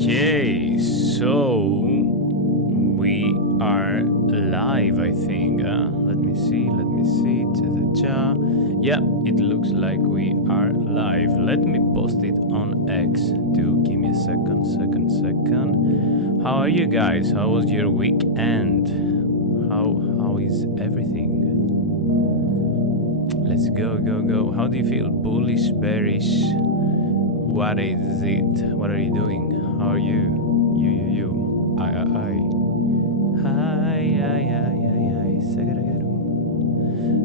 Okay, so we are live, I think. Let me see. Cha-cha-cha. Yeah, it looks like we are live. Let me post it on X too. Give me a second. How are you guys? How was your weekend? How is everything? Let's go. How do you feel? Bullish, bearish? What is it? What are you doing? How are you? You. I. Hi. Sagaragaru.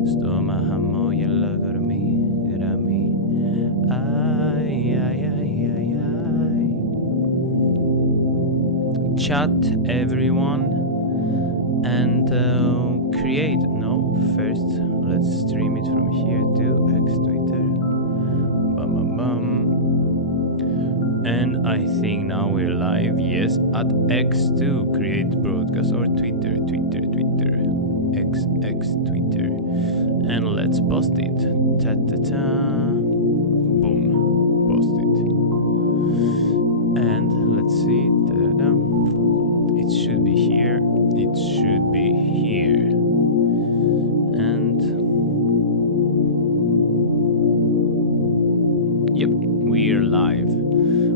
Stoma moja lagormi. Rami. Ay. Chat everyone and create. No, first let's stream it from here to X Twitter. Bum. And I think now we're live, yes, at X2, create broadcast, or Twitter, X Twitter, and let's post it, boom, post it, and let's see, it should be here, and yep, we're live.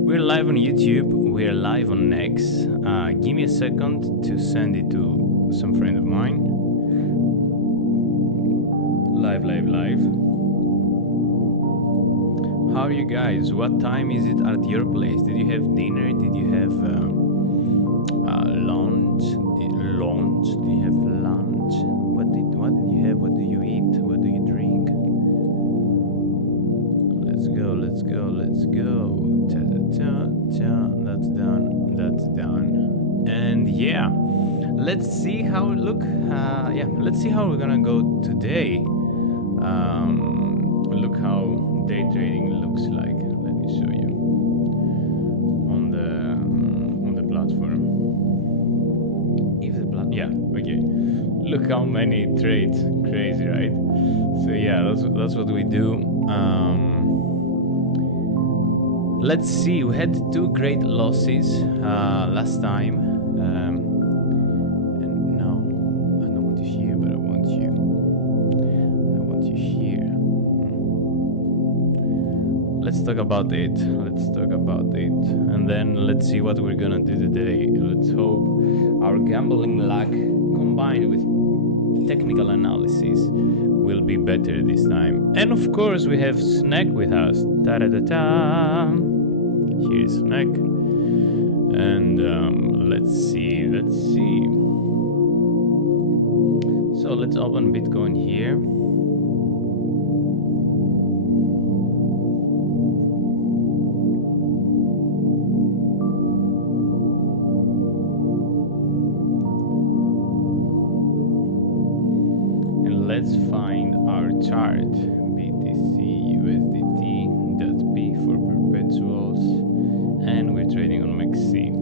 We're live on YouTube, we're live on MEXC. Give me a second to send it to some friend of mine. Live. How are you guys? What time is it at your place? Did you have dinner? Did you have lunch? Did you have lunch? What did you have? What do you eat? What do you drink? Let's go. That's done. And yeah, let's see how we're gonna go today. Look how day trading looks like. Let me show you on the platform. Okay. Look how many trades, crazy, right? So yeah, that's what we do. Let's see, we had 2 great losses last time. And no, I don't want you here, but I want you here. Let's talk about it. And then let's see what we're gonna do today. Let's hope our gambling luck combined with technical analysis will be better this time. And of course we have Snack with us. Ta-da-da-da. Here's Snack. And let's see. So let's open Bitcoin here. Let's find our chart. BTC USDT.P for perpetuals, and we're trading on MEXC.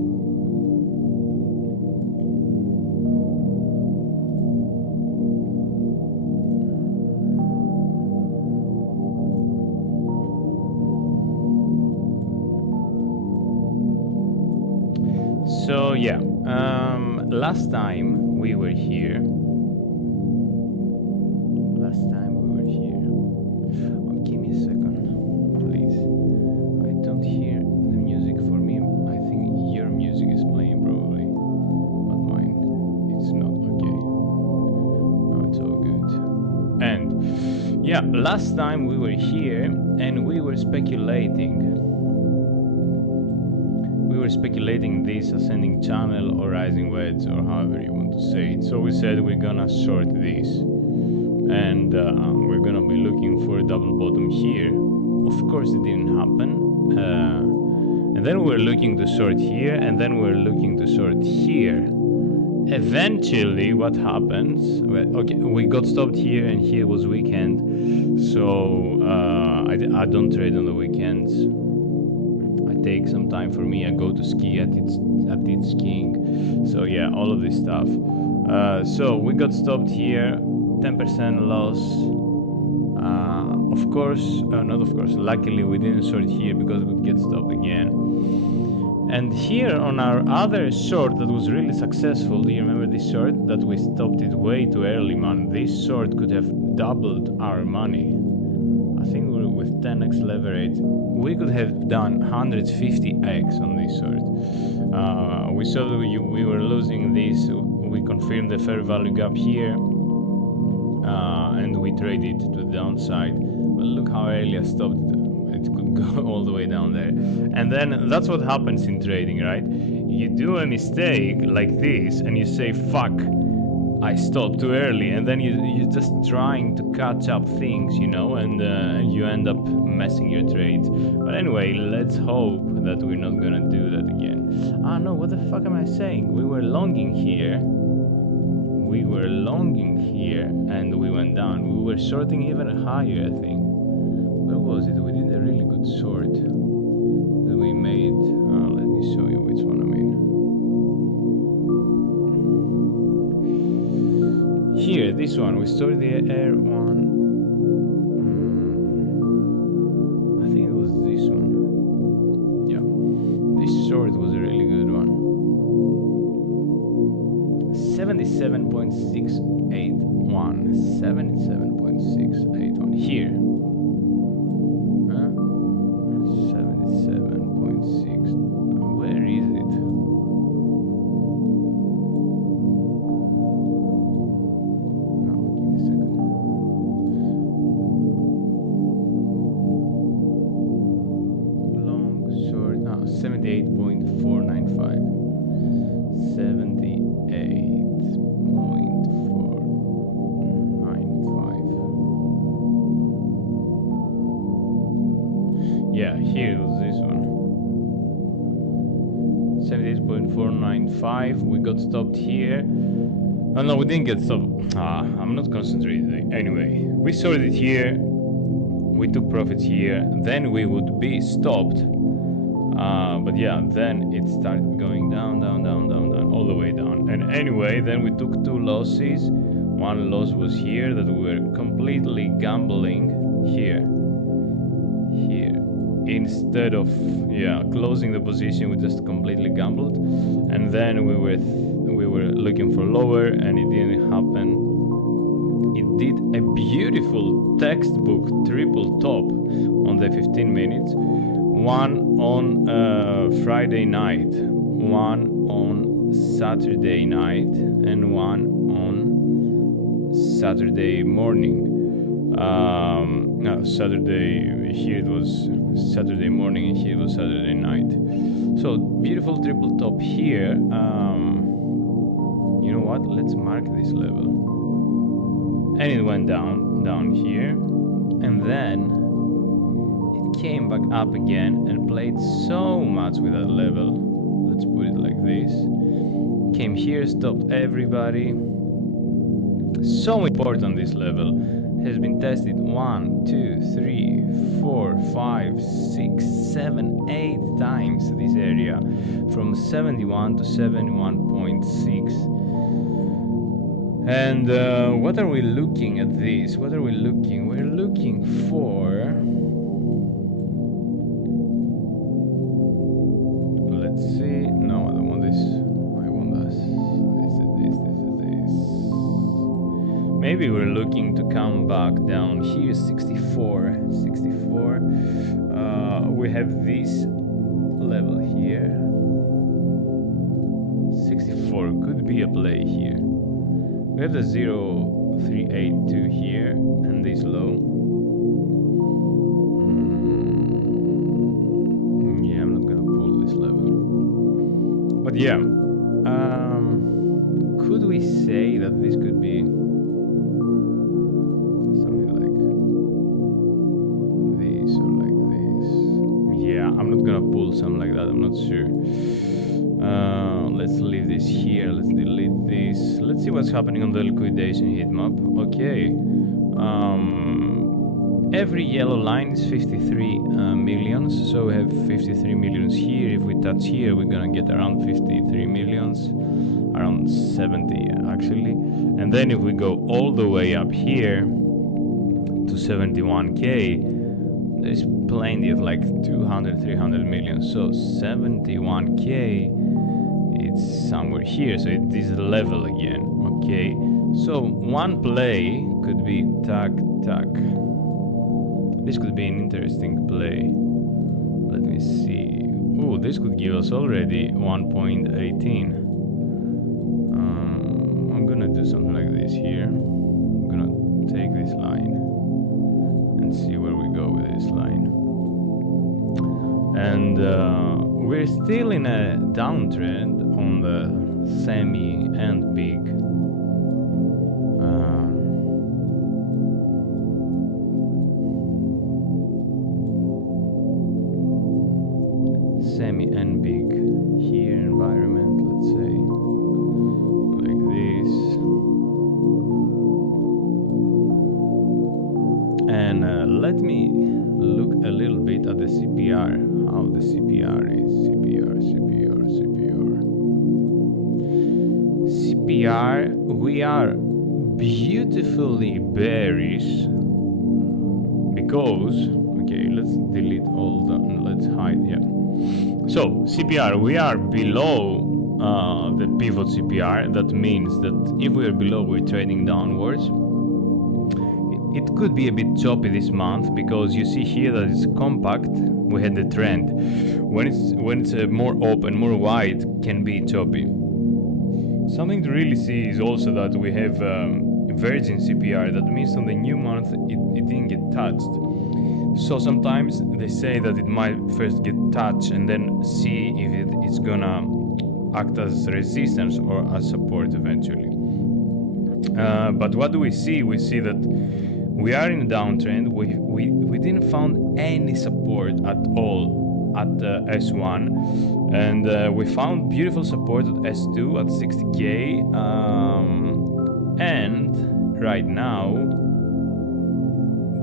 So yeah, last time we were here. Oh, give me a second, please. I don't hear the music for me. I think your music is playing probably, but mine, it's not. Okay. No, it's all good. And yeah, last time we were here and we were speculating. This ascending channel or rising wedge, or however you want to say it. So we said we're gonna short this. And we're gonna be looking for a double bottom here. Of course it didn't happen, and then we're looking to short here, and then we're looking to short here. Eventually what happens, okay, we got stopped here, and here was weekend, so I don't trade on the weekends. I take some time for me. I go to ski at its skiing, so yeah, all of this stuff. So we got stopped here, 10% loss. Luckily we didn't short here because we'd get stopped again. And here on our other short that was really successful, do you remember this short? That we stopped it way too early, man. This short could have doubled our money. I think with 10x leverage, we could have done 150x on this short. We saw that we were losing this. We confirmed the fair value gap here, and we traded to the downside. But look how early I stopped it. It could go all the way down there. And then that's what happens in trading, right? You do a mistake like this and you say, fuck, I stopped too early. And then you're just trying to catch up things, you know, and you end up messing your trades. But anyway, let's hope that we're not gonna do that again. Ah, no, what the fuck am I saying? We were longing here. We were longing here and we went down. We were shorting even higher, I think. Where was it? We did a really good short that we made. Let me show you which one I mean. Here, this one. We started the air one. I think it was this one. Yeah. This short was a really good one. 77.681. 77.681. Here. 77.6. Where is it? No, give me a second. Long, short. No, 78.495. 78.495. Yeah, here was this one. 78.495. We got stopped here. Oh no, we didn't get stopped. I'm not concentrated. Anyway, we sold it here. We took profits here. Then we would be stopped. But yeah, then it started going down, all the way down. And anyway, then we took two losses. One loss was here that we were completely gambling here. Instead of closing the position, we just completely gambled, and then we were looking for lower, and it didn't happen. It did a beautiful textbook triple top on the 15 minutes, one on Friday night, one on Saturday night, and one on Saturday morning. No, Saturday, here it was Saturday morning and here it was Saturday night. So beautiful triple top here. You know what, let's mark this level. And it went down here, and then it came back up again and played so much with that level. Let's put it like this. Came here, stopped everybody. So important, this level has been tested 1, 2, 3, 4, 5, 6, 7, 8 times this area, from 71 to 71.6. And what are we looking at this? What are we looking? We're looking for, let's see. No, I don't want this. I want this. Maybe we're looking to come back down here, 64. We have this level here. 64 could be a play here. We have the 0382 here and this low. Yeah, I'm not gonna pull this level. But yeah, could we say that this could be something like this or like this? Yeah, I'm not gonna pull something like that, I'm not sure. Let's leave this here, let's delete this. Let's see what's happening on the liquidation heat map. Okay. Every yellow line is 53 millions, so we have 53 millions here. If we touch here, we're gonna get around 53 millions, around 70 actually. And then if we go all the way up here to 71k, there's plenty of like 200, 300 million. So 71k, it's somewhere here. So it is level again. Okay. So one play could be tac tac. This could be an interesting play. Let me see. Oh, this could give us already 1.18. I'm gonna do something like this here. I'm gonna take this line and see where we go with this line. And we're still in a downtrend on the semi and big. Semi and big here environment, let's say like this. And let me look a little bit at the CPR, how the CPR is. CPR, we are beautifully bearish because, okay, let's delete all the, let's hide, yeah. So CPR, we are below the pivot CPR. That means that if we are below, we're trading downwards. It could be a bit choppy this month because you see here that it's compact. We had the trend. When it's more open, more wide, can be choppy. Something to really see is also that we have virgin CPR. That means on the new month it didn't get touched. So sometimes they say that it might first get touched and then see if it's gonna act as resistance or as support eventually. But what do we see? We see that we are in a downtrend. We didn't find any support at all at S1, and we found beautiful support at S2 at 60k, and right now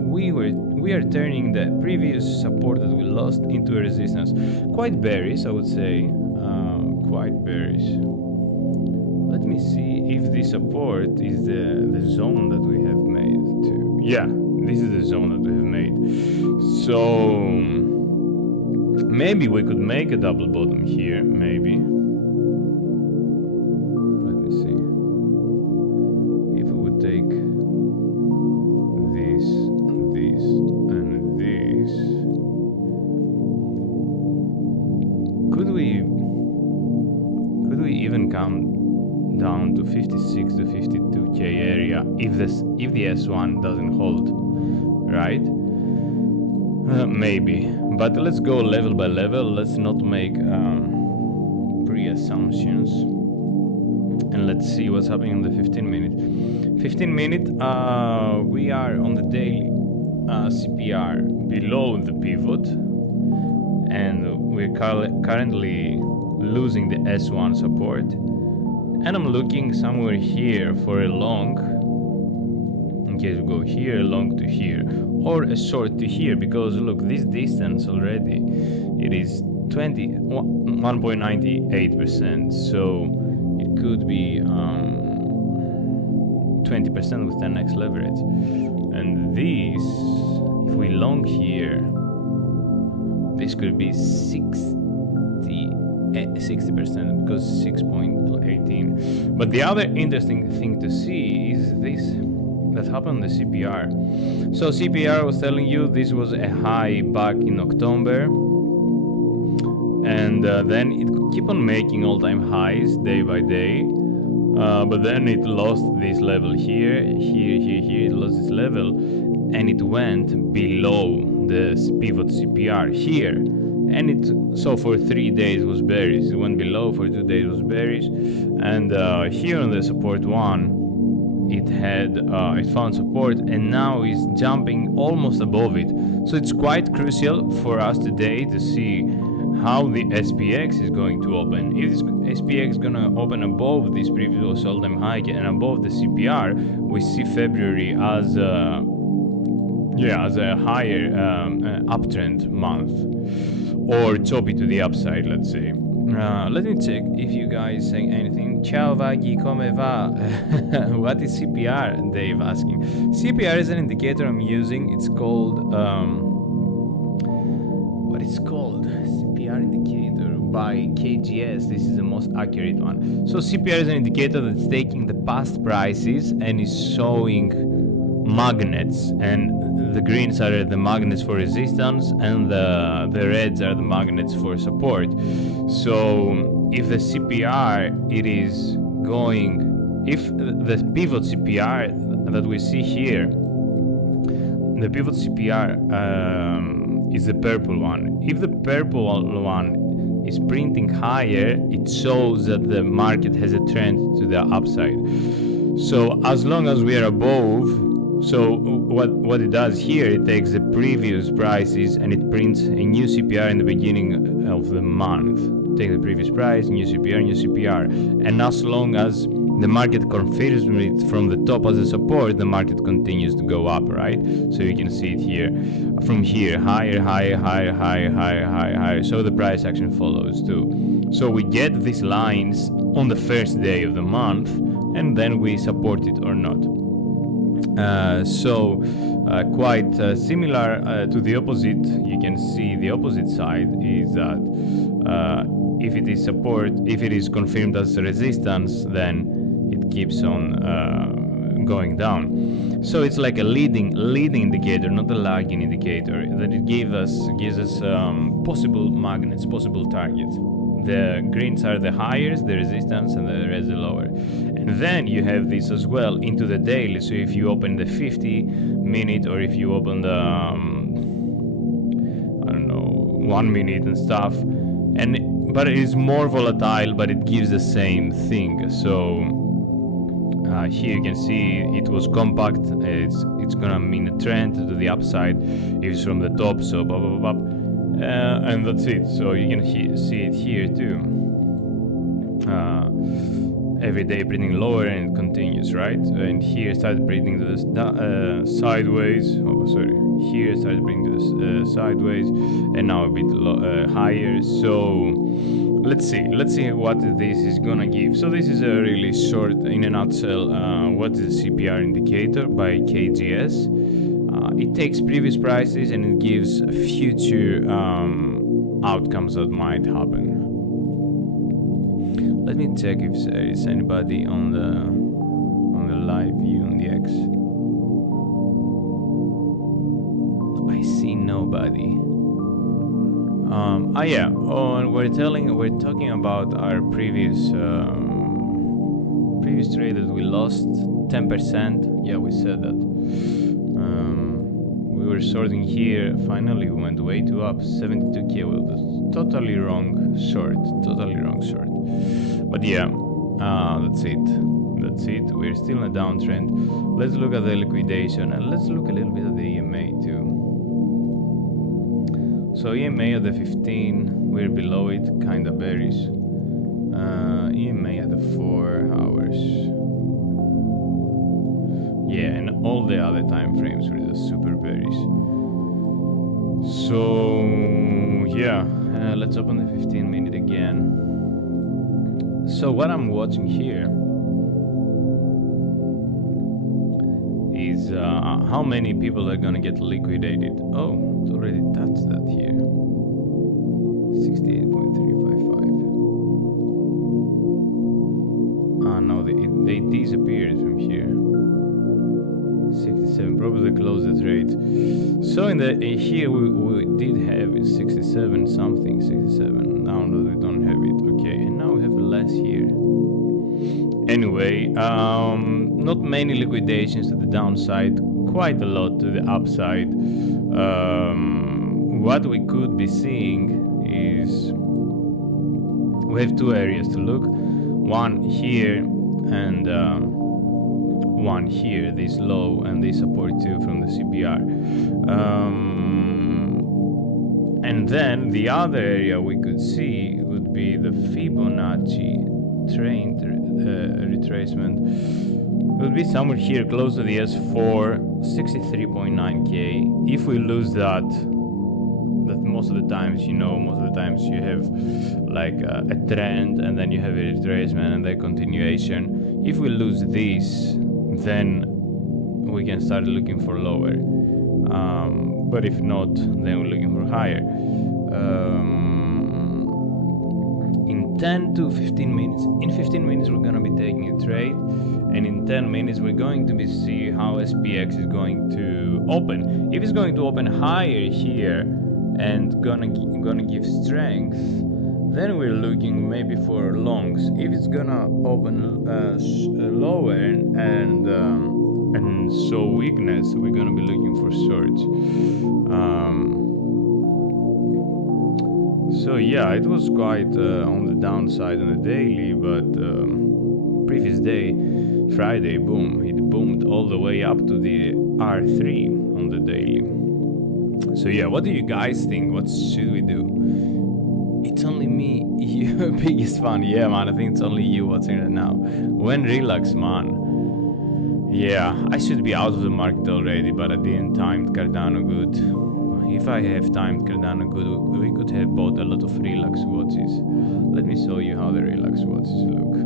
we are turning the previous support that we lost into a resistance. Quite bearish, I would say. Quite bearish. Let me see if the support is the zone that we have made too. Yeah, this is the zone that we have made. So maybe we could make a double bottom here, maybe. Let me see. If we would take this, and this, could we even come down to 56 to 52k area if the S1 doesn't hold, right? Maybe, but let's go level by level. Let's not make pre-assumptions, and let's see what's happening on the 15 minute. 15 minute, we are on the daily CPR below the pivot, and we're currently losing the S1 support. And I'm looking somewhere here for a long, in case we go here, long to here, or a short to here, because look, this distance already, it is 1.98%, so it could be 20% with 10x leverage. And this, if we long here, this could be 60% because 6.18. But the other interesting thing to see is this that happened on the CPR. So CPR was telling you this was a high back in October, and then it keep on making all-time highs day by day, but then it lost this level here, it lost this level, and it went below the pivot CPR here. And so for 3 days was bearish. It went below for 2 days was bearish, and here on the support one, it found support, and now is jumping almost above it. So it's quite crucial for us today to see how the SPX is going to open. If this SPX is going to open above this previous all-time high and above the CPR, we see February as a higher uptrend month, or choppy to the upside, let's say. Let me check if you guys saying anything. Ciao Vaghi, come va? What is CPR? Dave asking. CPR is an indicator I'm using. It's called it's called, CPR indicator by KGS. This is the most accurate one. So CPR is an indicator that's taking the past prices and is showing magnets, and the greens are the magnets for resistance and the reds are the magnets for support. So if the CPR it is going, if the pivot CPR that we see here, the pivot CPR is the purple one. If the purple one is printing higher, it shows that the market has a trend to the upside. So as long as we are above, so what it does here, it takes the previous prices and it prints a new CPR in the beginning of the month. Take the previous price, new CPR, and as long as the market confirms it from the top as a support, the market continues to go up, right? So you can see it here, from here, higher, so the price action follows too. So we get these lines on the first day of the month, and then we support it or not. Quite similar to the opposite. You can see the opposite side is that if it is support, if it is confirmed as resistance, then it keeps on going down. So it's like a leading indicator, not a lagging indicator, that it gives us possible magnets, possible targets. The greens are the highest, the resistance, and the reds the lower. And then you have this as well into the daily. So if you open the 50-minute, or if you open the 1 minute and stuff, but it is more volatile, but it gives the same thing. So here you can see it was compact. It's gonna mean a trend to the upside if it's from the top. So blah blah blah. And that's it. So you can see it here too. Every day printing lower and it continues, right? And here started printing to the sideways. Oh, sorry. Here started printing to the sideways, and now a bit higher. So let's see what this is gonna give. So this is a really short, in a nutshell, what is the CPR indicator by KGS. It takes previous prices and it gives future outcomes that might happen. Let me check if there is anybody on the live view on the X. I see nobody. We're talking about our previous trade that we lost 10%. Yeah, we said that. We were sorting here. Finally, we went way too up. 72k. Well, that's totally wrong short. But yeah, that's it. We're still in a downtrend. Let's look at the liquidation and let's look a little bit at the EMA too. So EMA at the 15, we're below it, kinda bearish. EMA at the 4 hours. Yeah, and all the other time frames were just super bearish. So yeah, let's open the 15-minute again. So what I'm watching here is how many people are gonna get liquidated. Oh, it's already touched that here. 68.355. No, they disappeared from here. 67, probably closed the trade. So here we did have 67 something, 67. Now that we don't have it, okay, and now we have less here. Anyway, not many liquidations to the downside, quite a lot to the upside. What we could be seeing is we have two areas to look. One here and one here, this low and this support too from the CPR. And then the other area we could see would be the Fibonacci trend retracement. It would be somewhere here close to the S4, 63.9k. If we lose that most of the times you have like a trend and then you have a retracement and then continuation. If we lose this, then we can start looking for lower. But if not, then we're looking for higher. in 10 to 15 minutes. In 15 minutes we're gonna be taking a trade, and in 10 minutes we're going to be see how SPX is going to open. If it's going to open higher here and gonna give strength, then we're looking maybe for longs. If it's gonna open lower and show weakness, we're gonna be looking for shorts. So yeah, it was quite on the downside on the daily, but previous day, Friday, boom, it boomed all the way up to the R3 on the daily. So yeah, what do you guys think? What should we do? It's only me, your biggest fan. Yeah, man, I think it's only you watching it now. When relax, man. Yeah, I should be out of the market already, but I didn't time Cardano good. If I have timed Cardano good, we could have bought a lot of relax watches. Let me show you how the relax watches look.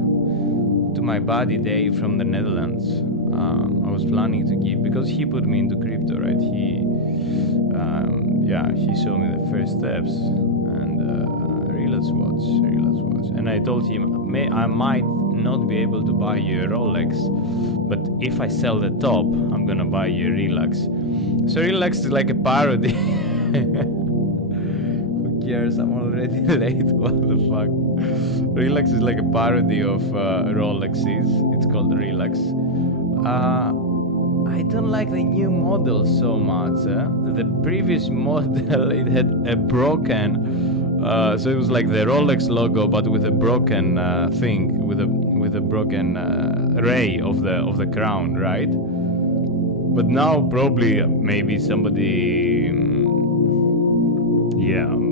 To my buddy Dave from the Netherlands, I was planning to give, because he put me into crypto, right? He showed me the first steps, and relax watch. And I told him, I might not be able to buy you a Rolex, but if I sell the top, I'm gonna buy you a relax. So relax is like a parody. Who cares? I'm already late. What the fuck? Relax is like a parody of Rolexes. It's called Relax. I don't like the new model so much. The previous model, it had a broken, so it was like the Rolex logo, but with a broken thing, with a broken ray of the crown, right? But now probably maybe somebody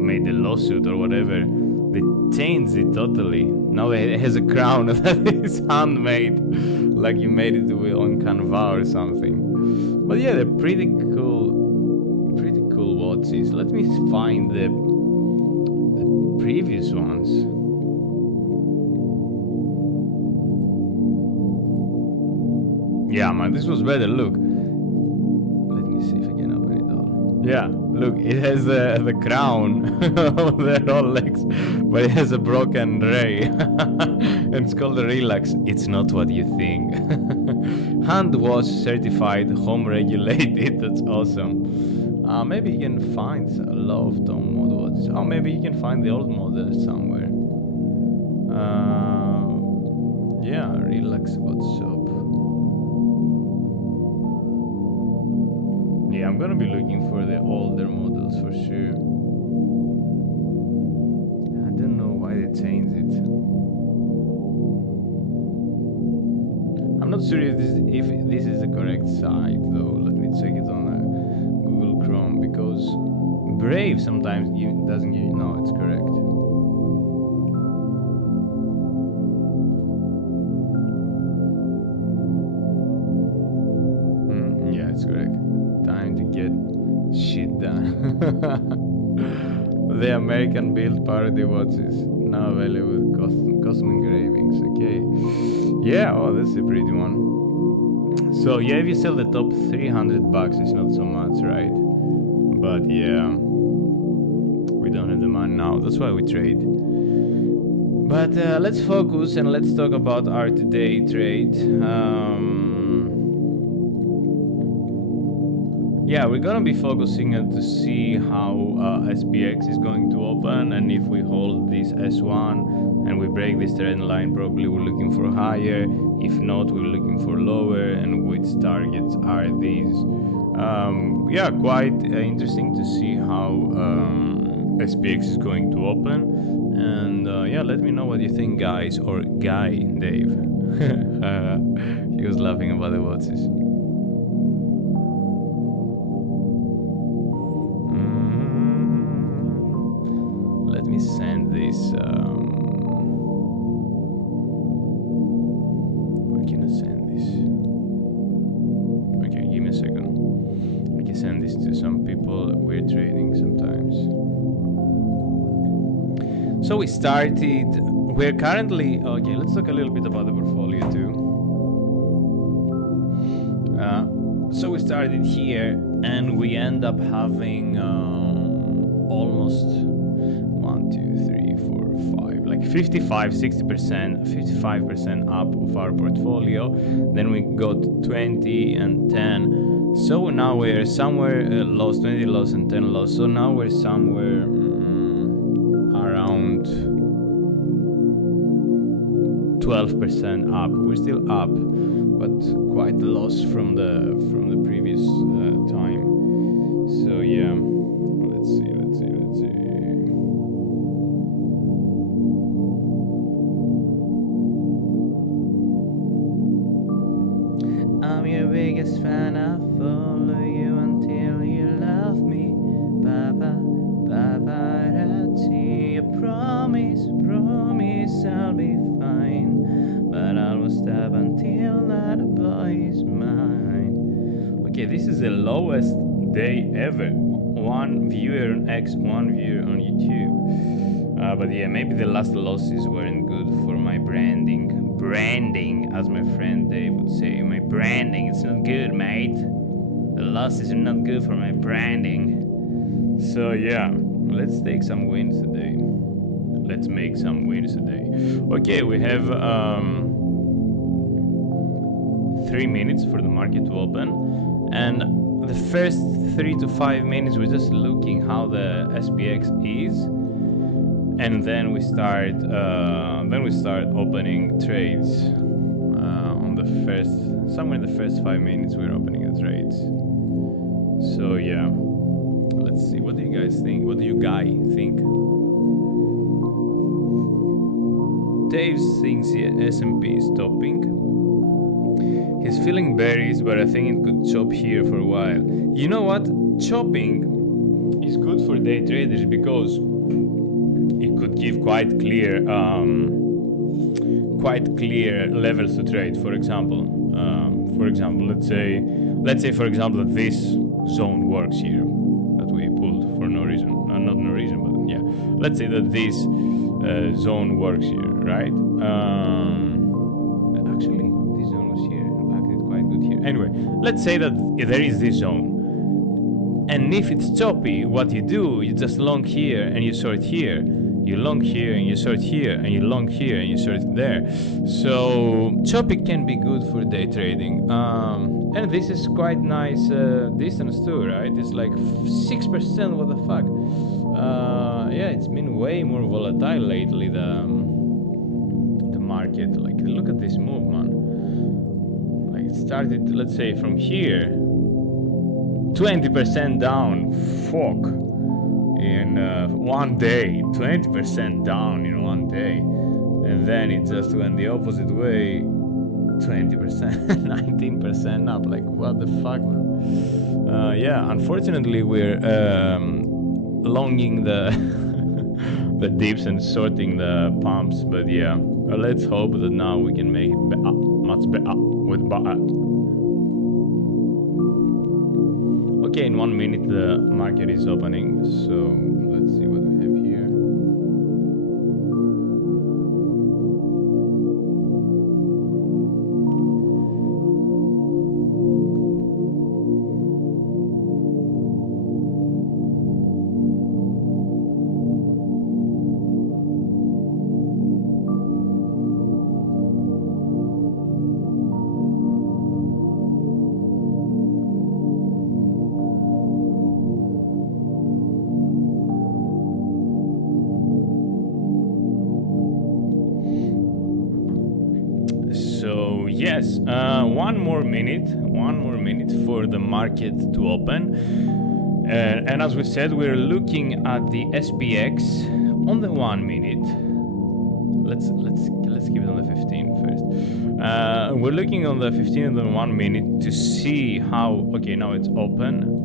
made a lawsuit or whatever. They changed it totally. Now it has a crown that is handmade, like you made it on Canva or something. But yeah, they're pretty cool watches. Let me find the previous ones. Yeah, man, this was better. Look. See if I can open it all. Yeah, look, it has the crown of the Rolex, but it has a broken ray. And it's called the Relax. It's not what you think. Hand wash certified, home regulated. That's awesome. Maybe you can find a lot of Tom model watches. Oh, maybe you can find the old model somewhere. Yeah, Relax watch shop. Yeah, I'm gonna be looking for the older models for sure. I don't know why they changed it. I'm not sure if this is the correct site though. Let me check it on Google Chrome, because Brave sometimes doesn't give you. No, it's correct. Yeah, it's correct. Time to get shit done. The American built parody watches now available with custom engravings. Okay. Yeah, oh, that's a pretty one. So yeah, if you sell the top $300, it's not so much, right? But yeah, we don't have the money now. That's why we trade. But let's focus and let's talk about our today trade. Yeah, we're gonna be focusing to see how SPX is going to open, and if we hold this S1 and we break this trend line, probably we're looking for higher. If not, we're looking for lower, and which targets are these. Yeah, quite interesting to see how SPX is going to open. And yeah, let me know what you think, guys, or Guy, Dave. He was laughing about the watches. Let me send this. Where can I send this? Okay, give me a second. I can send this to some people. We're trading sometimes. So we started. We're currently. Okay, let's talk a little bit about the portfolio too. So we started here, and we end up having almost 2, 3, 4, 5, like 55, 60%, 55% up of our portfolio. Then we got 20 and 10. So now we're somewhere loss, 20 loss and 10 loss. So now we're somewhere around 12% up. We're still up, but quite a loss from the previous time. So yeah, let's see. I'm your biggest fan. I follow you until you love me. Baba, paparazzi. I promise I'll be fine, but I will stop until that boy is mine. Okay, this is the lowest day ever. 1 viewer on X, 1 viewer on YouTube. But yeah, maybe the last losses weren't good for my branding. Branding, as my friend Dave would say. My branding, it's not good, mate. The losses are not good for my branding. So yeah, let's take some wins today. Let's make some wins today. Okay, we have 3 minutes for the market to open, and the first 3 to 5 minutes we're just looking how the SPX is, and then we start opening trades. On the first, somewhere in the first 5 minutes we're opening the trades. So yeah, let's see. What do you guys think? What do you guys think? Dave thinks the S&P is topping. He's feeling bearish, but I think it could chop here for a while. You know what? Chopping is good for day traders because it could give quite clear levels to trade. For example, let's say for example that this zone works here that we pulled for no reason, not no reason, but yeah. Let's say that this zone works here, right? Actually, this zone was here, acted quite good here. Anyway, let's say that there is this zone, and if it's choppy, what you do, you just long here and you short here. You long here and you short here, and you long here and you short there. So choppy can be good for day trading. And this is quite nice distance too, right? It's like 6%. What the fuck? Yeah, it's been way more volatile lately. The market. Like, look at this move, man. Like, it started, let's say, from here, 20% down. Fuck. In 1 day, 20% down in 1 day, and then it just went the opposite way, 20%, 19% up. Like, what the fuck, man? Yeah, unfortunately, we're longing the the dips and sorting the pumps, but yeah, let's hope that now we can make it much better with better. Okay, in 1 minute the market is opening, so let's see what we have here. So yes, one more minute for the market to open, and as we said, we're looking at the SPX on the 1 minute. Let's keep it on the 15 first. We're looking on the 15 and the 1 minute to see how. Okay, now it's open.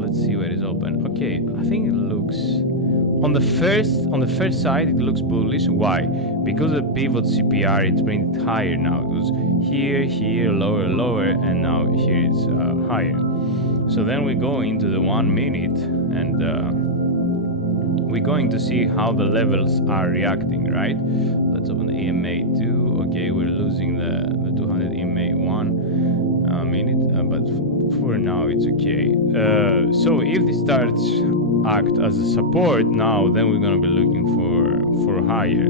Let's see where it's open. Okay, I think it looks. On the first side, it looks bullish. Why? Because the pivot CPR, it's printed higher now. It was here, lower, and now here it's higher. So then we go into the 1 minute, and we're going to see how the levels are reacting, right? Let's open the EMA 2. Okay, we're losing the 200 EMA 1 minute, but for now it's okay. So if this starts act as a support now, then we're gonna be looking for higher.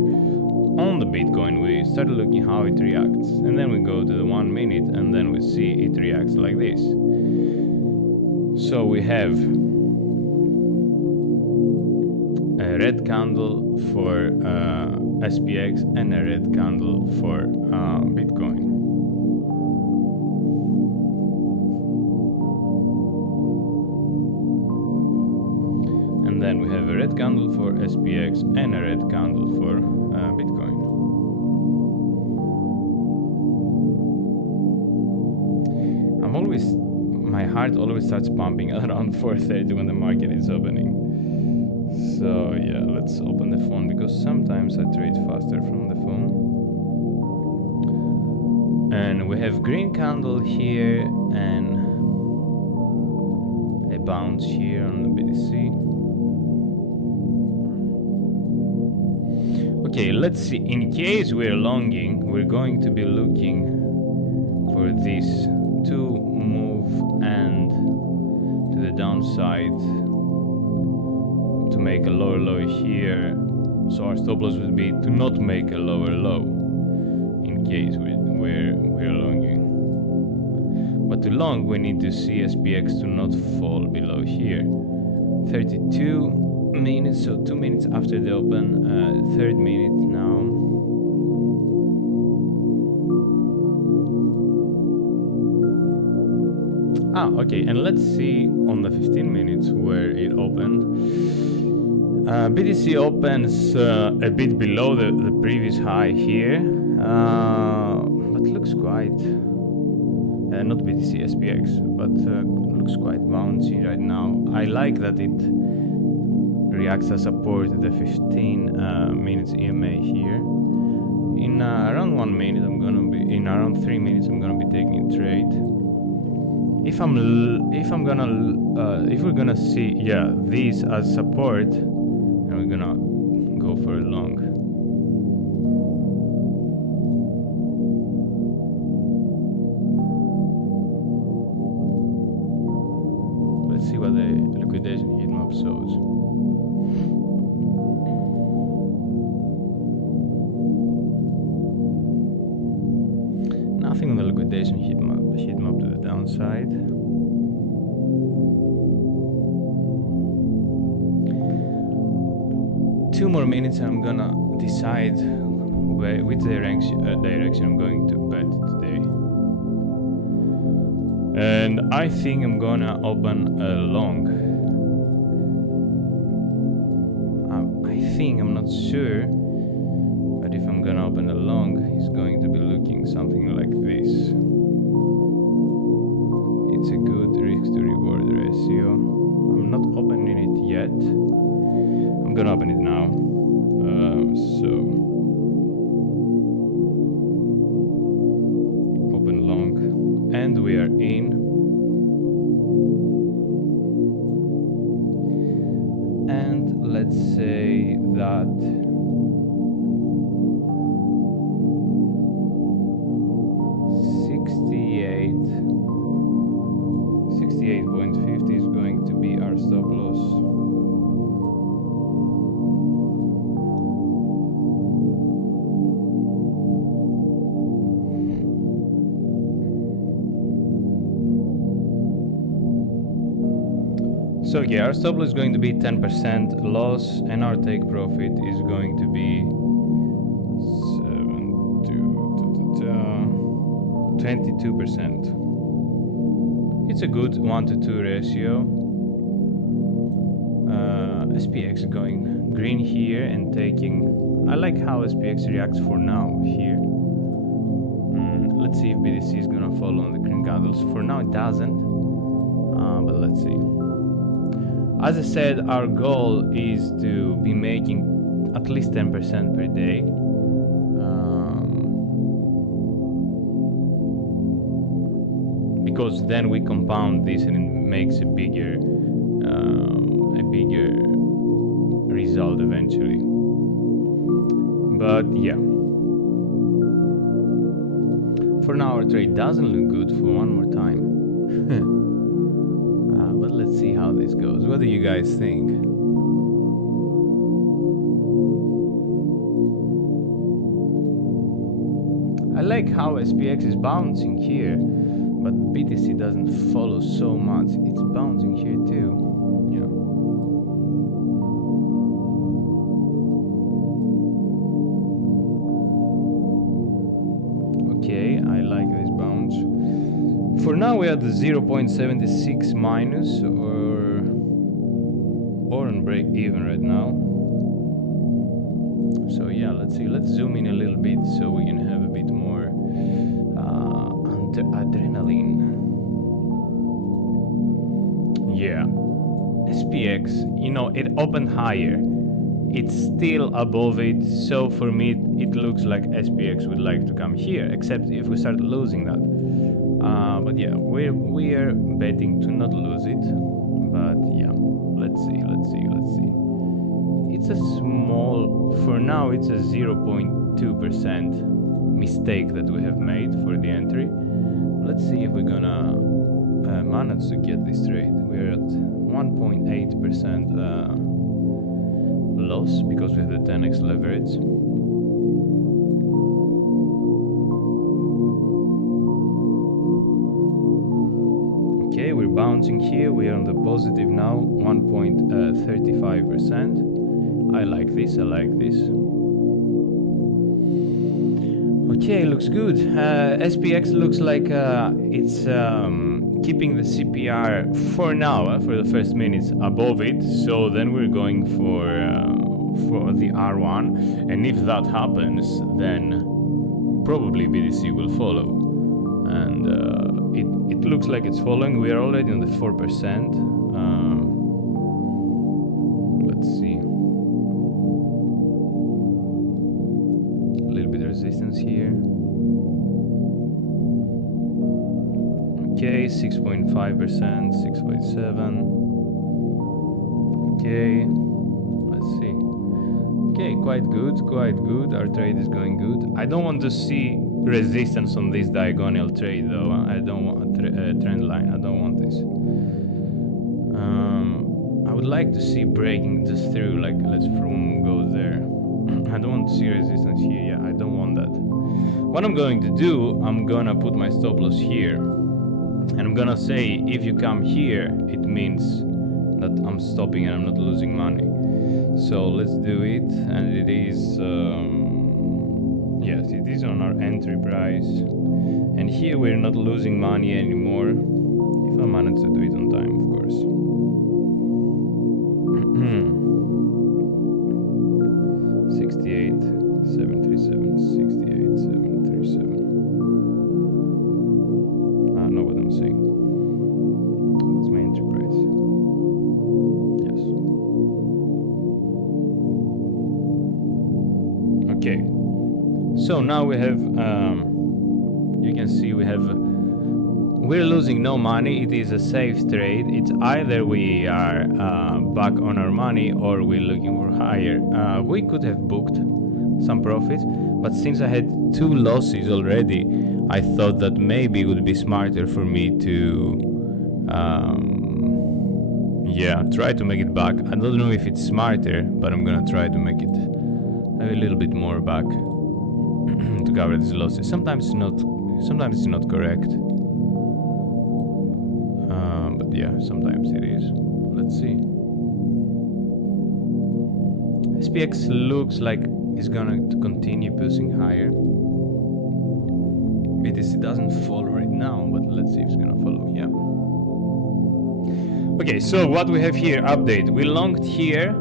On the Bitcoin, we started looking how it reacts, and then we go to the 1 minute, and then we see it reacts like this. So we have a red candle for SPX and a red candle for Bitcoin. And then we have a red candle for SPX and a red candle for Bitcoin. My heart always starts pumping around 4:30 when the market is opening. So yeah, let's open the phone, because sometimes I trade faster from the phone. And we have green candle here and a bounce here on the BTC. Okay, let's see. In case we're longing, we're going to be looking for this to move and to the downside to make a lower low here. So our stop loss would be to not make a lower low in case we're longing. But to long, we need to see SPX to not fall below here. 32 minutes, so 2 minutes after the open, third minute now. Okay, and let's see on the 15 minutes where it opened. BTC opens a bit below the previous high here, but looks quite, not BTC, SPX, but looks quite bouncy right now. I like that it reacts as support to the 15 minutes EMA here. In around 1 minute, in around 3 minutes, I'm gonna be taking a trade. If we're gonna see, this as support, and we're gonna go for a long. Let's see what the liquidation heat map shows. Nothing on the liquidation heat map to the downside. Two more minutes and I'm gonna decide which direction I'm going to bet today. And I think I'm gonna open a long. I'm not sure, but if I'm gonna open a long, it's going to be looking something like this. It's a good risk to reward ratio. I'm not opening it yet. I'm gonna open it now. So open long, and we are in. And let's say that $68.50 is going to be our stop loss. So yeah, our stop loss is going to be 10% loss, and our take profit is going to be 22%. It's a good 1-to-2 ratio. SPX going green here and taking. I like how SPX reacts for now here. Let's see if BTC is gonna follow on the green candles. For now it doesn't, but let's see. As I said, our goal is to be making at least 10% per day. Because then we compound this and it makes a bigger result eventually. But yeah, for now our trade doesn't look good for one more time. But let's see how this this goes. What do you guys think? I like how SPX is bouncing here, but BTC doesn't follow so much. It's bouncing here too. Yeah. Okay, I like this bounce. For now we are at the 0.76 minus or on break even right now. So yeah, let's see. Let's zoom in a little bit so we can have a bit more adrenaline. Yeah, SPX, you know, it opened higher. It's still above it, so for me it looks like SPX would like to come here, except if we start losing that. But yeah, we are betting to not lose it. But yeah, let's see. It's a small, for now it's a 0.2% mistake that we have made for the entry. Let's see if we're gonna manage to get this trade. We're at 1.8% loss because we have the 10x leverage. Okay, we're bouncing here. We are on the positive now, 1.35%. I like this. Okay, looks good. SPX looks like it's keeping the CPR for now, for the first minutes, above it. So then we're going for the R1, and if that happens, then probably BTC will follow. And it looks like it's following. We are already on the 4%. Let's see. A little bit of resistance here. Okay, 6.5%, 6.7. Okay, let's see. Okay, quite good. Our trade is going good. I don't want to see resistance on this diagonal trade though. I don't want a trend line. I don't want this. I would like to see breaking just through, like let's from go there. I don't want to see resistance here. Yeah, I don't want that. What I'm going to do, I'm gonna put my stop loss here, and I'm gonna say if you come here, it means that I'm stopping and I'm not losing money. So let's do it, and it is yes, it is on our entry price, and here we're not losing money anymore if I manage to do it on time, of course. 68 737 68 737. I know what I'm saying. What's my entry price? Yes. Okay. So now we have, you can see we're losing no money. It is a safe trade. It's either we are back on our money or we're looking for higher. We could have booked some profits, but since I had 2 losses already, I thought that maybe it would be smarter for me to try to make it back. I don't know if it's smarter, but I'm gonna try to make it a little bit more back to cover these losses. Sometimes it's not correct, but yeah, sometimes it is. Let's see. SPX looks like it's gonna continue pushing higher. BTC doesn't follow right now, but let's see if it's gonna follow. Yeah. Okay, so what we have here, update. We longed here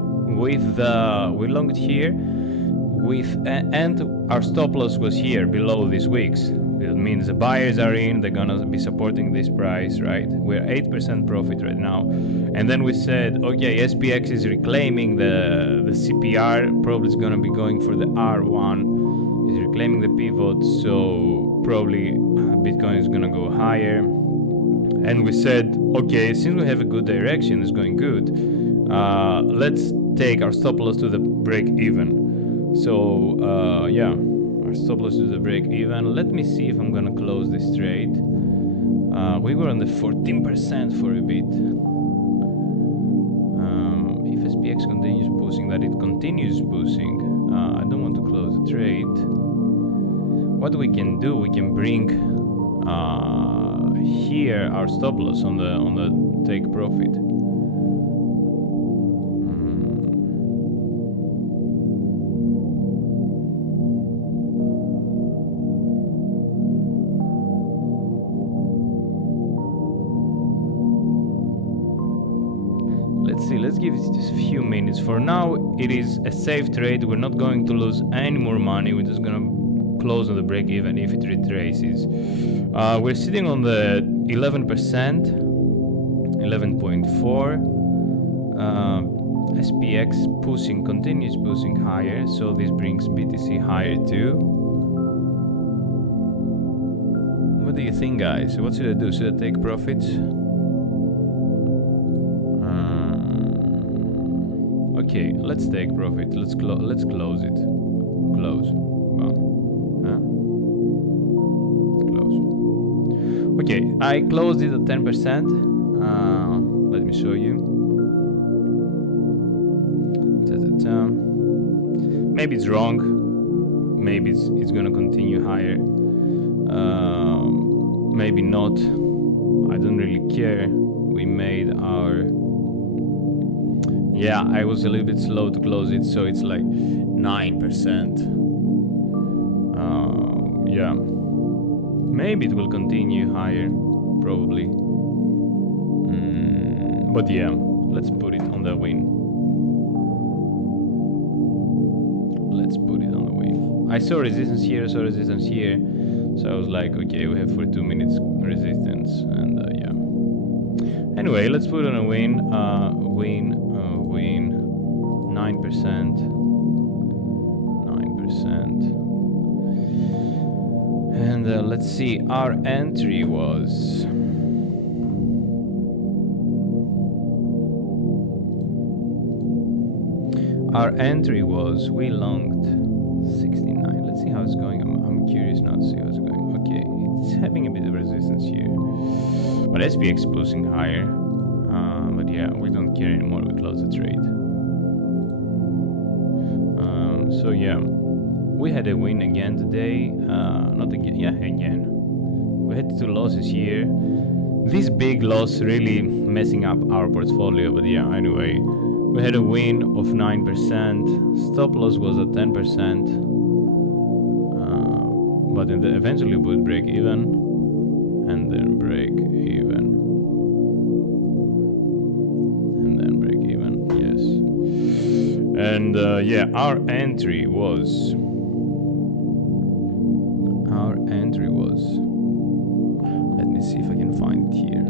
and our stop loss was here below these wicks. It means the buyers are in, they're gonna be supporting this price, right? We're 8% profit right now. And then we said, okay, SPX is reclaiming the CPR, probably is gonna be going for the R1, is reclaiming the pivot, so probably Bitcoin is gonna go higher. And we said, okay, since we have a good direction, it's going good, let's take our stop loss to the break even. So yeah, our stop loss to the break even. Let me see if I'm gonna close this trade. We were on the 14% for a bit. SPX continues boosting, that it continues boosting. I don't want to close the trade. What we can do, we can bring here our stop loss on the take profit. Let's see, let's give it just a few minutes. For now, it is a safe trade. We're not going to lose any more money. We're just gonna close on the break even if it retraces. We're sitting on the 11%, 11.4. SPX pushing, continues pushing higher, so this brings BTC higher too. What do you think, guys? What should I do? Should I take profits? Okay, let's take profit. Let's close it. Close. Well, close. Okay, I closed it at 10%. Let me show you. Maybe it's wrong. Maybe it's gonna continue higher. Maybe not. I don't really care. We made our... Yeah, I was a little bit slow to close it, so it's like 9%. Yeah. Maybe it will continue higher, probably. But yeah, let's put it on the win. Let's put it on the win. I saw resistance here, so I was like, okay, we have 42 minutes resistance, and yeah. Anyway, let's put on a win. Win 9%. And let's see, our entry was... we longed 69. Let's see how it's going. I'm curious now to see how it's going. Okay, it's having a bit of resistance here. But SPX pushing higher. But yeah, we don't care anymore. We close the trade. So yeah, we had a win again today. Not again. Yeah, again. We had 2 losses here. This big loss really messing up our portfolio. But yeah, anyway, we had a win of 9%. Stop loss was at 10%. But eventually we would break even, and then break even. Yes. And yeah, our entry was let me see if I can find it here.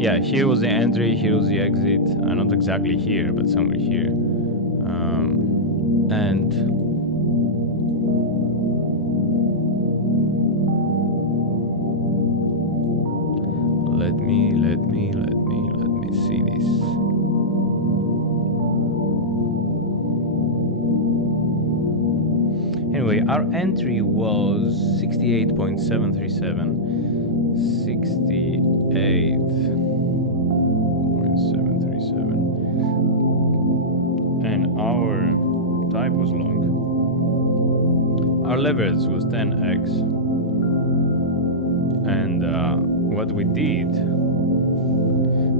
Yeah, here was the entry, here was the exit. Not exactly here, but somewhere here. And let me see this. Anyway, our entry was 68.737. 68.737. And our type was long. Our leverage was 10x. And what we did,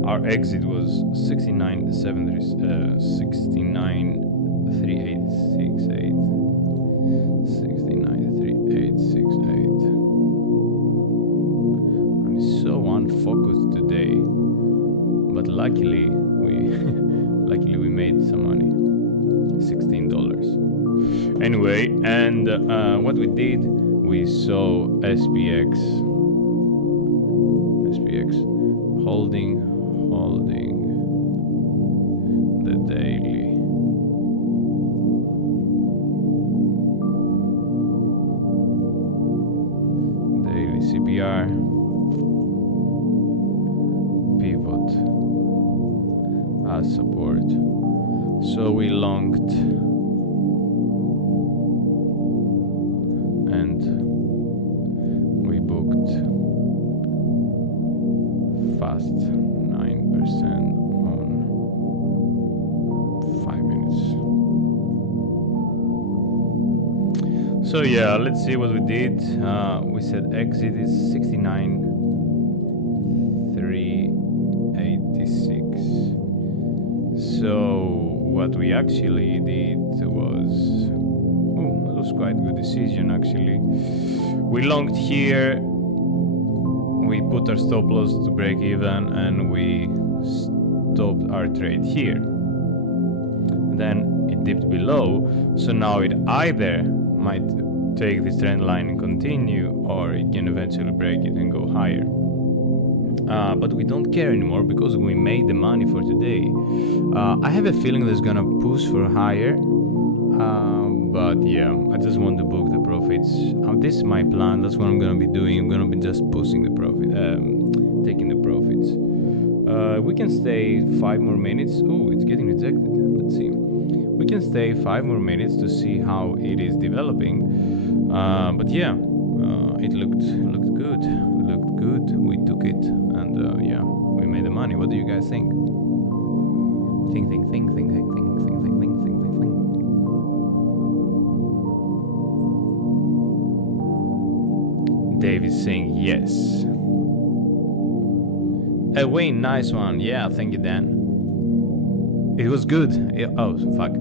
our exit was 69.368. 69.3868. I'm so unfocused today, but luckily we made some money. $16. Anyway, and what we did, we saw SPX holding the daily. CPR, pivot as support. So we longed So yeah, let's see what we did. We said exit is 69,386. So what we actually did was, oh, that was quite a good decision actually. We longed here, we put our stop loss to break even, and we stopped our trade here. Then it dipped below, so now it either might take this trend line and continue, or it can eventually break it and go higher. But we don't care anymore because we made the money for today. I have a feeling that it's gonna push for higher, but yeah, I just want to book the profits. This is my plan. That's what I'm gonna be doing. I'm gonna be just pushing the profit, taking the profits. We can stay 5 more minutes. Oh, it's getting rejected. Let's see. We can stay 5 more minutes to see how it is developing. But yeah, it looked good. Looked good. We took it, and yeah, we made the money. What do you guys think? Think. Dave is saying yes. Wayne, nice one. Yeah, thank you, Dan. It was good. Oh, fuck.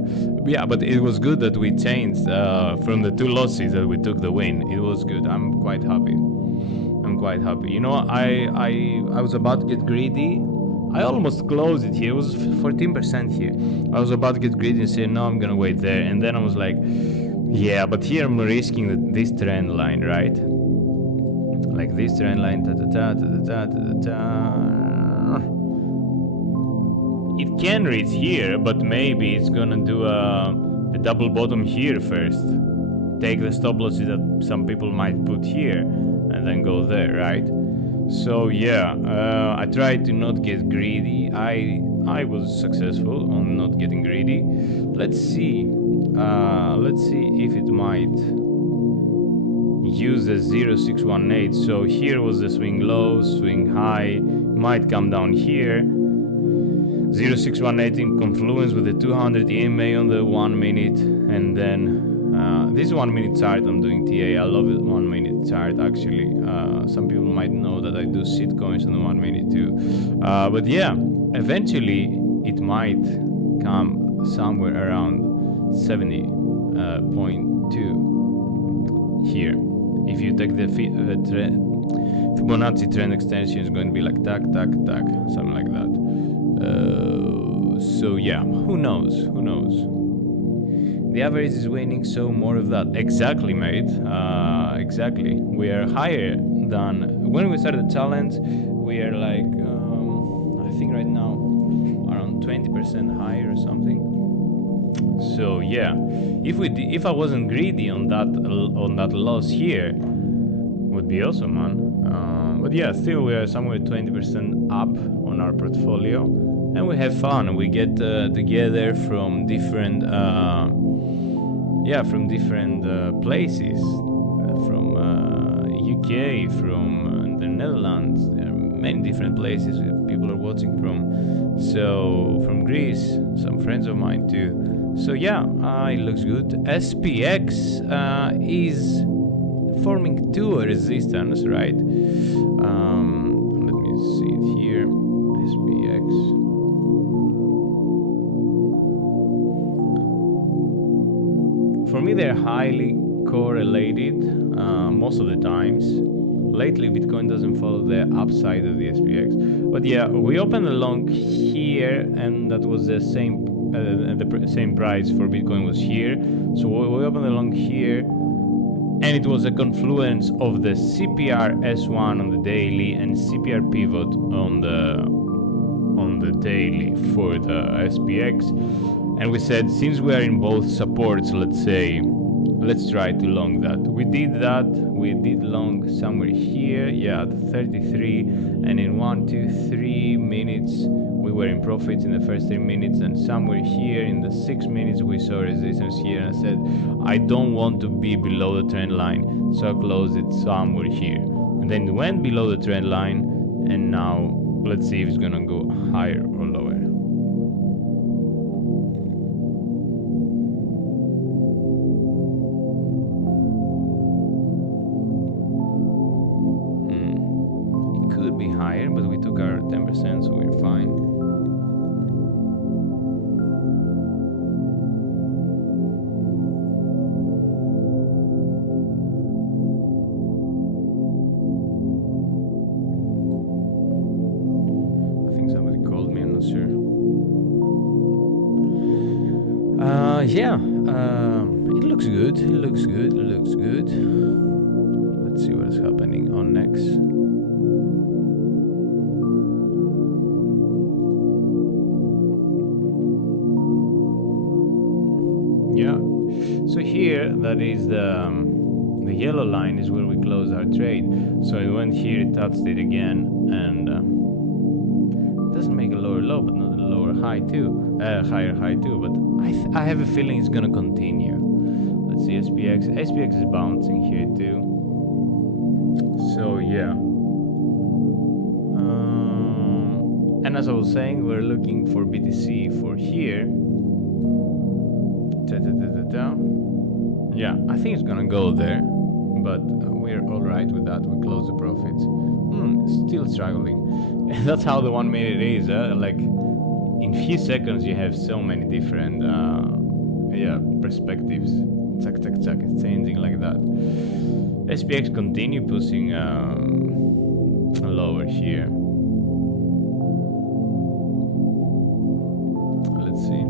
Yeah, but it was good that we changed from the 2 losses that we took the win. It was good. I'm quite happy. You know, I was about to get greedy. I almost closed it here. It was 14% here. I was about to get greedy and say, no, I'm gonna wait there. And then I was like, yeah, but here I'm risking this trend line, right? Like this trend line, It can reach here, but maybe it's gonna do a double bottom here first. Take the stop losses that some people might put here, and then go there, right? So yeah, I tried to not get greedy. I was successful on not getting greedy. Let's see if it might use the 0618. So here was the swing low, swing high, might come down here. 0618 in confluence with the 200 EMA on the 1 minute, and then this 1 minute chart I'm doing TA. I love it, 1 minute chart actually. Some people might know that I do sit coins on the 1 minute too. But yeah, eventually it might come somewhere around 70.2 here. If you take the Fibonacci trend extension, is going to be like tack, something like that. So yeah, who knows? The average is winning, so more of that. Exactly, mate. Exactly. We are higher than when we started the challenge. We are like, I think right now around 20% higher or something. So yeah, if I wasn't greedy on that loss here, would be awesome, man. But yeah, still we are somewhere 20% up on our portfolio, and we have fun. We get together from different places, from UK, from the Netherlands. There are many different places people are watching from. So from Greece, some friends of mine too. So yeah, it looks good. SPX is forming to a resistance, right? Let me see it here. SPX. For me, they're highly correlated most of the times. Lately, Bitcoin doesn't follow the upside of the SPX. But yeah, we opened along here, and that was the same. The same price for Bitcoin was here. So we opened along here, and it was a confluence of the CPR S1 on the daily and CPR pivot on the daily for the SPX. And we said, since we are in both supports, let's try to long that. We did that. We did long somewhere here, yeah, at 33, and in 1, 2, 3 minutes we were in profits in the first 3 minutes, and somewhere here in the 6 minutes we saw resistance here, and I said I don't want to be below the trend line, so I closed it somewhere here, and then it went below the trend line, and now let's see if it's gonna go higher or lower. 1%, so we're fine. I think somebody called me, I'm not sure. Yeah, it looks good, it looks good, it looks good. Let's see what's happening on next. Yeah, so here, that is the yellow line is where we close our trade. So it went here, it touched it again, and it doesn't make a lower low, but not a lower high too, higher high too, but I have a feeling it's gonna continue. Let's see, SPX is bouncing here too. So yeah. And as I was saying, we're looking for BTC for here. Yeah, I think it's gonna go there, but we're all right with that. We close the profits. Still struggling. That's how the 1 minute is. Like in few seconds, you have so many different perspectives. Chuck, chuck, chuck. It's changing like that. SPX continue pushing lower here. Let's see.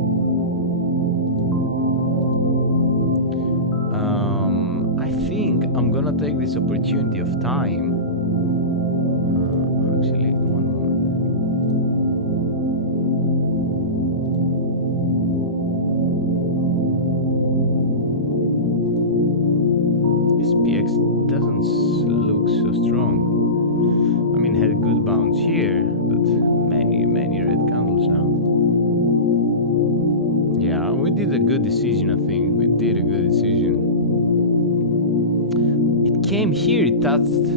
I think I'm gonna take this opportunity of time. Actually, one moment. SPX doesn't look so strong. I mean, had a good bounce here, but many red candles now. Yeah, we did a good decision, I think. We did a good decision. It came here, it touched.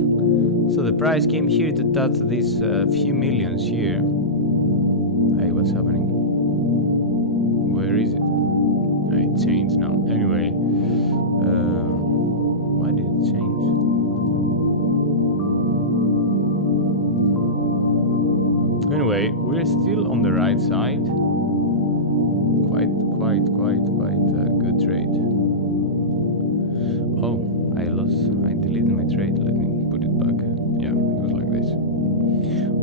So the price came here to touch these few millions here. Hey, what's happening? Where is it? It changed now. Anyway, why did it change? Anyway, we're still on the right side. Quite good trade. Oh, I deleted my trade. Let me put it back. Yeah, it was like this.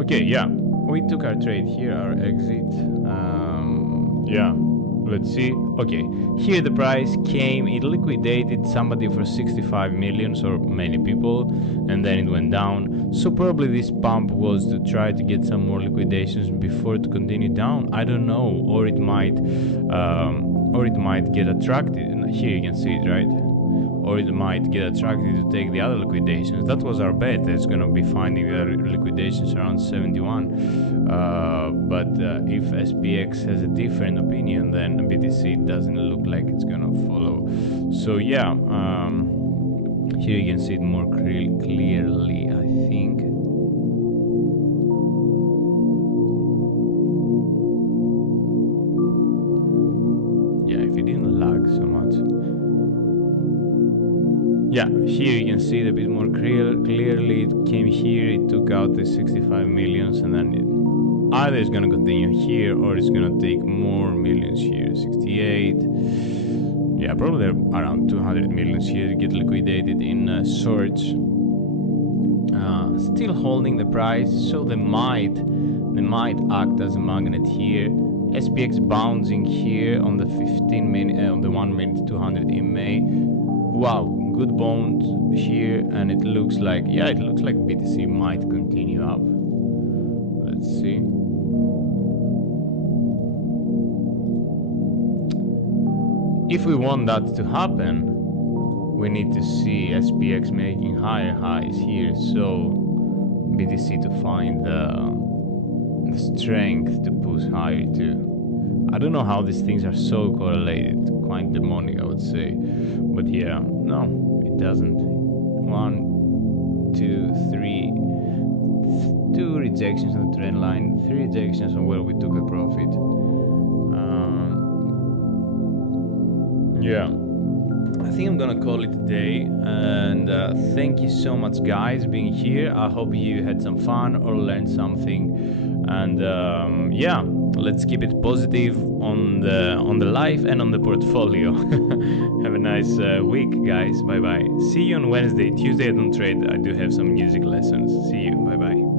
Okay, yeah, we took our trade here, our exit. Yeah, let's see. Okay, here the price came, it liquidated somebody for 65 millions, or many people, and then it went down. So probably this pump was to try to get some more liquidations before to continue down. I don't know, or it might get attracted. Here you can see it, right? Or it might get attracted to take the other liquidations. That was our bet. It's gonna be finding the liquidations around 71. But if SPX has a different opinion, then BTC doesn't look like it's gonna follow. So yeah, here you can see it more clearly, I think. Yeah, if it didn't lag so much. Yeah, here you can see it a bit more clearly. It came here, it took out the 65 millions, and then either it's gonna continue here or it's gonna take more millions here. 68. Yeah, probably around 200 millions here to get liquidated in shorts. Still holding the price, so they might act as a magnet here. SPX bouncing here on the 15 minute, on the 1 minute 200 EMA. Wow, good bones here, and it looks like BTC might continue up. Let's see. If we want that to happen, we need to see SPX making higher highs here, so BTC to find the strength to push higher too. I don't know how these things are so correlated, quite demonic I would say, but yeah, no, it doesn't. 1, 2, 3, 2 rejections on the trend line, 3 rejections on where we took the profit. Yeah, I think I'm gonna call it a day, and thank you so much guys being here. I hope you had some fun or learned something. And yeah, let's keep it positive on the life and on the portfolio. Have a nice week, guys. Bye bye. See you on Wednesday. Tuesday I don't trade. I do have some music lessons. See you. Bye bye.